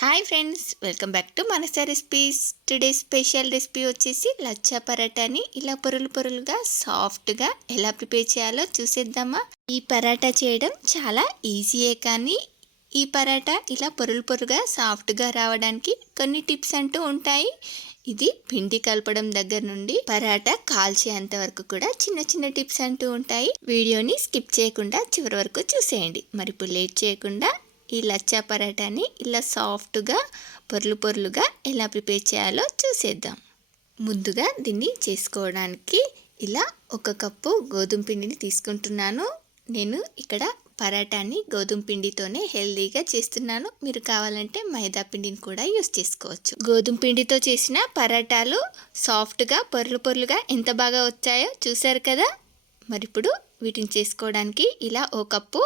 Hi friends welcome back to Manasa recipes today special recipe వచ్చేసి లచ్చా పరాటాని ఇలా పొరులు పొరులుగా సాఫ్ట్గా ఎలా ప్రిపేర్ చేయాలో చూసేద్దామా? ఈ పరాటా చేయడం చాలా ఈజీయే కానీ ఈ పరాటా ఇలా పొరులు పొరుగా సాఫ్ట్గా రావడానికి కొన్ని టిప్స్ అంటూ ఉంటాయి. ఇది పిండి కలపడం దగ్గర నుండి పరాటా కాల్చేంత వరకు కూడా చిన్న చిన్న టిప్స్ అంటూ ఉంటాయి. వీడియోని స్కిప్ చేయకుండా చివరి వరకు చూసేయండి. మరి ఇప్పుడు లేట్ చేయకుండా ఈ లచ్చా పరాటాని ఇలా సాఫ్ట్గా పొర్లు పొర్లుగా ఎలా ప్రిపేర్ చేయాలో చూసేద్దాం. ముందుగా దీన్ని చేసుకోవడానికి ఇలా ఒక కప్పు గోధుమ పిండిని తీసుకుంటున్నాను. నేను ఇక్కడ పరాటాన్ని గోధుమ పిండితోనే హెల్దీగా చేస్తున్నాను. మీరు కావాలంటే మైదా పిండిని కూడా యూస్ చేసుకోవచ్చు. గోధుమ పిండితో చేసిన పరాటాలు సాఫ్ట్గా పొరలు పొరలుగా ఎంత బాగా వచ్చాయో చూసారు కదా? మరి ఇప్పుడు వీటిని చేసుకోవడానికి ఇలా ఓ కప్పు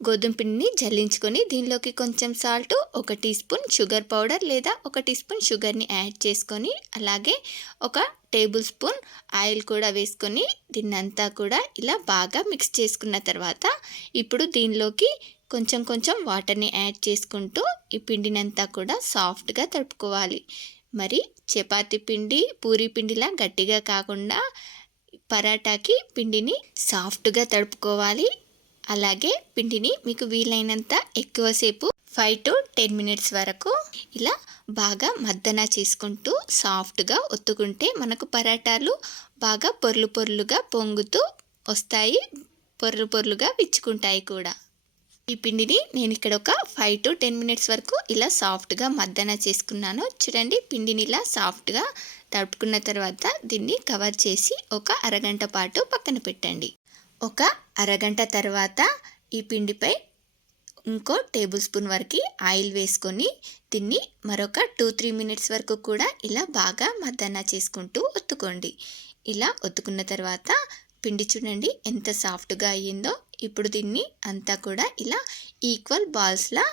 గోధుమ పిండిని జల్లించుకొని దీనిలోకి కొంచెం సాల్ట్ ఒక టీ స్పూన్ షుగర్ పౌడర్ లేదా ఒక టీ స్పూన్ షుగర్ని యాడ్ చేసుకొని అలాగే ఒక టేబుల్ స్పూన్ ఆయిల్ కూడా వేసుకొని దీన్నంతా కూడా ఇలా బాగా మిక్స్ చేసుకున్న తర్వాత ఇప్పుడు దీనిలోకి కొంచెం కొంచెం వాటర్ని యాడ్ చేసుకుంటూ ఈ పిండినంతా కూడా సాఫ్ట్గా తడుపుకోవాలి. మరి చపాతి పిండి పూరి పిండిలా గట్టిగా కాకుండా పరాటాకి పిండిని సాఫ్ట్గా తడుపుకోవాలి. అలాగే పిండిని మీకు వీలైనంత ఎక్కువసేపు ఫైవ్ టు టెన్ మినిట్స్ వరకు ఇలా బాగా మద్దన చేసుకుంటూ సాఫ్ట్గా ఒత్తుకుంటే మనకు పరాటాలు బాగా పొర్లు పొర్లుగా పొంగుతూ వస్తాయి పొర్లు పొర్లుగా విచ్చుకుంటాయి కూడా. ఈ పిండిని నేను ఇక్కడ ఒక ఫైవ్ టు టెన్ మినిట్స్ వరకు ఇలా సాఫ్ట్గా మద్దన చేసుకున్నాను. చూడండి పిండిని ఇలా సాఫ్ట్గా తడుపుకున్న తర్వాత దీన్ని కవర్ చేసి ఒక అరగంట పాటు పక్కన పెట్టండి. ఒక అరగంట తర్వాత ఈ పిండిపై ఇంకో టేబుల్ స్పూన్ వరకు ఆయిల్ వేసుకొని దీన్ని మరొక టూ త్రీ మినిట్స్ వరకు కూడా ఇలా బాగా మద్దన చేసుకుంటూ ఒత్తుకోండి. ఇలా ఒత్తుకున్న తర్వాత పిండి చూడండి ఎంత సాఫ్ట్గా అయ్యిందో. ఇప్పుడు దీన్ని అంతా కూడా ఇలా ఈక్వల్ బాల్స్లా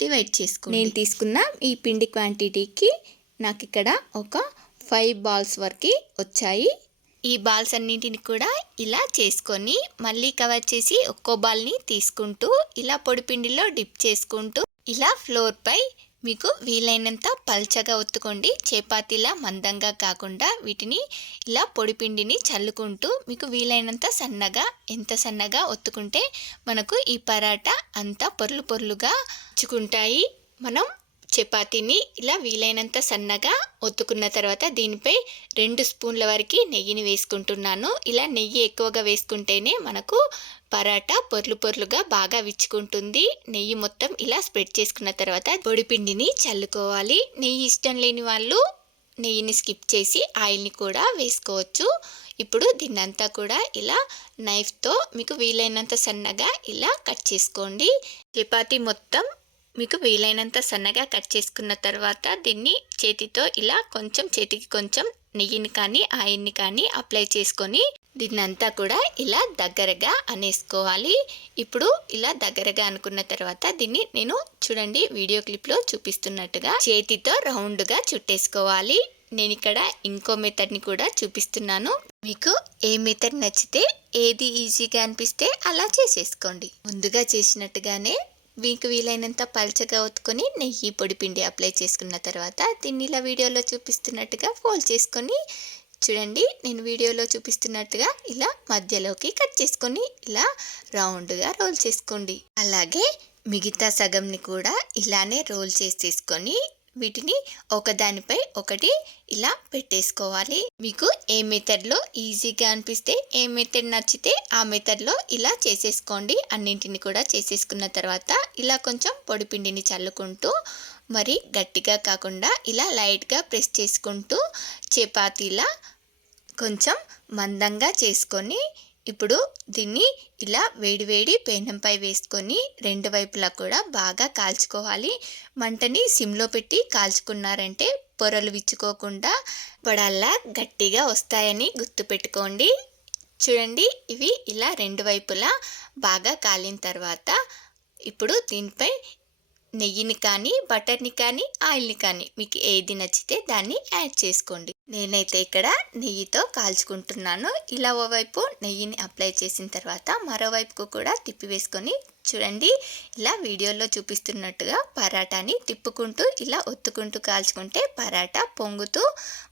డివైడ్ చేసుకోండి. నేను తీసుకున్న ఈ పిండి క్వాంటిటీకి నాకు ఇక్కడ ఒక ఫైవ్ బాల్స్ వరకు వచ్చాయి. ఈ బాల్స్ అన్నింటిని కూడా ఇలా చేసుకొని మళ్ళీ కవర్ చేసి ఒక్కో బాల్ని తీసుకుంటూ ఇలా పొడిపిండిలో డిప్ చేసుకుంటూ ఇలా ఫ్లోర్పై మీకు వీలైనంత పల్చగా ఒత్తుకోండి. చపాతీలా మందంగా కాకుండా వీటిని ఇలా పొడిపిండిని చల్లుకుంటూ మీకు వీలైనంత సన్నగా ఎంత సన్నగా ఒత్తుకుంటే మనకు ఈ పరాటా అంతా పొర్లు పొర్లుగా చుకుంటాయి మనం చపాతీని ఇలా వీలైనంత సన్నగా ఒత్తుకున్న తర్వాత దీనిపై రెండు స్పూన్ల వరకు నెయ్యిని వేసుకుంటున్నాను. ఇలా నెయ్యి ఎక్కువగా వేసుకుంటేనే మనకు పరాటా పొర్లు పొర్లుగా బాగా విచ్చుకుంటుంది. నెయ్యి మొత్తం ఇలా స్ప్రెడ్ చేసుకున్న తర్వాత పొడిపిండిని చల్లుకోవాలి. నెయ్యి ఇష్టం లేని వాళ్ళు నెయ్యిని స్కిప్ చేసి ఆయిల్ని కూడా వేసుకోవచ్చు. ఇప్పుడు దీన్నంతా కూడా ఇలా నైఫ్తో మీకు వీలైనంత సన్నగా ఇలా కట్ చేసుకోండి. చపాతీ మొత్తం మీకు వీలైనంత సన్నగా కట్ చేసుకున్న తర్వాత దీన్ని చేతితో ఇలా కొంచెం చేతికి కొంచెం నెయ్యిని కానీ ఆయిల్ని కానీ అప్లై చేసుకొని దీన్నంతా కూడా ఇలా దగ్గరగా అనేసుకోవాలి. ఇప్పుడు ఇలా దగ్గరగా అనుకున్న తర్వాత దీన్ని నేను చూడండి వీడియో క్లిప్లో చూపిస్తున్నట్టుగా చేతితో రౌండ్గా చుట్టేసుకోవాలి. నేను ఇక్కడ ఇంకో మెథడ్ని కూడా చూపిస్తున్నాను. మీకు ఏ మెథడ్ నచ్చితే ఏది ఈజీగా అనిపిస్తే అలా చేసేసుకోండి. ముందుగా చేసినట్టుగానే మీకు వీలైనంత పల్చగా ఒత్తుకొని నెయ్యి పొడి పిండి అప్లై చేసుకున్న తర్వాత దీన్ని ఇలా వీడియోలో చూపిస్తున్నట్టుగా ఫోల్డ్ చేసుకొని చూడండి. నేను వీడియోలో చూపిస్తున్నట్టుగా ఇలా మధ్యలోకి కట్ చేసుకొని ఇలా రౌండ్గా రోల్ చేసుకోండి. అలాగే మిగతా సగంని కూడా ఇలానే రోల్ చేసేసుకొని వీటిని ఒకదానిపై ఒకటి ఇలా పెట్టేసుకోవాలి. మీకు ఏ మెథడ్లో ఈజీగా అనిపిస్తే ఏ మెథడ్ నచ్చితే ఆ మెథడ్లో ఇలా చేసేసుకోండి. అన్నింటిని కూడా చేసేసుకున్న తర్వాత ఇలా కొంచెం పొడిపిండిని చల్లుకుంటూ మరి గట్టిగా కాకుండా ఇలా లైట్గా ప్రెస్ చేసుకుంటూ చపాతీలా కొంచెం మందంగా చేసుకొని ఇప్పుడు దీన్ని ఇలా వేడివేడి పేనంపై వేసుకొని రెండు వైపులా కూడా బాగా కాల్చుకోవాలి. మంటని సిమ్లో పెట్టి కాల్చుకున్నారంటే పొరలు విచ్చుకోకుండా పొడల్లా గట్టిగా వస్తాయని గుర్తుపెట్టుకోండి చూడండి ఇవి ఇలా రెండు వైపులా బాగా కాలిన తర్వాత ఇప్పుడు దీనిపై నెయ్యిని కానీ బటర్ని కానీ ఆయిల్ని కానీ మీకు ఏది నచ్చితే దాన్ని యాడ్ చేసుకోండి. నేనైతే ఇక్కడ నెయ్యితో కాల్చుకుంటున్నాను. ఇలా ఓవైపు నెయ్యిని అప్లై చేసిన తర్వాత మరోవైపుకు కూడా తిప్పి వేసుకొని చూడండి ఇలా వీడియోలో చూపిస్తున్నట్టుగా పరాటాని తిప్పుకుంటూ ఇలా ఒత్తుకుంటూ కాల్చుకుంటే పరాటా పొంగుతూ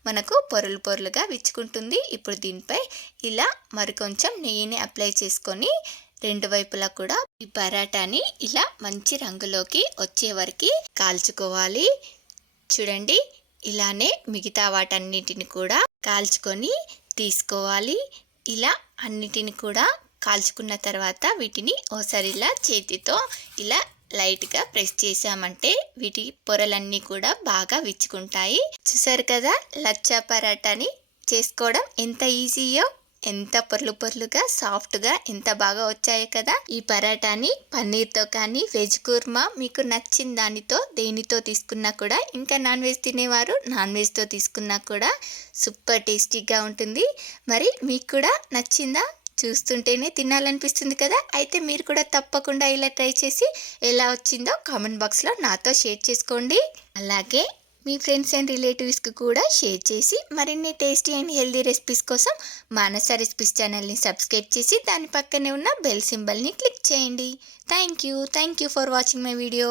మనకు పొరలు పొరలుగా విచ్చుకుంటుంది. ఇప్పుడు దీనిపై ఇలా మరికొంచెం నెయ్యిని అప్లై చేసుకొని రెండు వైపులా కూడా ఈ పరాటాని ఇలా మంచి రంగులోకి వచ్చే వరకు కాల్చుకోవాలి. చూడండి ఇలానే మిగతా వాటన్నిటిని కూడా కాల్చుకొని తీసుకోవాలి. ఇలా అన్నిటిని కూడా కాల్చుకున్న తర్వాత వీటిని ఓసారి ఇలా చేతితో ఇలా లైట్గా ప్రెస్ చేసామంటే వీటి పొరలన్నీ కూడా బాగా విచ్చుకుంటాయి. చూసారు కదా లచ్చా పరాటాని చేసుకోవడం ఎంత ఈజీయో? ఎంత పొర్లు పొర్లుగా సాఫ్ట్గా ఎంత బాగా వచ్చాయో కదా? ఈ పరాటాని పన్నీర్తో కానీ వెజ్ కుర్మా మీకు నచ్చిన దానితో దేనితో తీసుకున్నా కూడా ఇంకా నాన్ వెజ్ తినేవారు నాన్ వెజ్తో తీసుకున్నా కూడా సూపర్ టేస్టీగా ఉంటుంది. మరి మీకు కూడా నచ్చిందా? చూస్తుంటేనే తినాలనిపిస్తుంది కదా? అయితే మీరు కూడా తప్పకుండా ఇలా ట్రై చేసి ఎలా వచ్చిందో కామెంట్ బాక్స్లో నాతో షేర్ చేసుకోండి. అలాగే మీ ఫ్రెండ్స్ అండ్ రిలేటివ్స్కి కూడా షేర్ చేసి మరిన్ని టేస్టీ అండ్ హెల్దీ రెసిపీస్ కోసం మానస రెసిపీస్ ఛానల్ని సబ్స్క్రైబ్ చేసి దాని పక్కనే ఉన్న బెల్ సింబల్ని క్లిక్ చేయండి. Thank you thank you for watching my video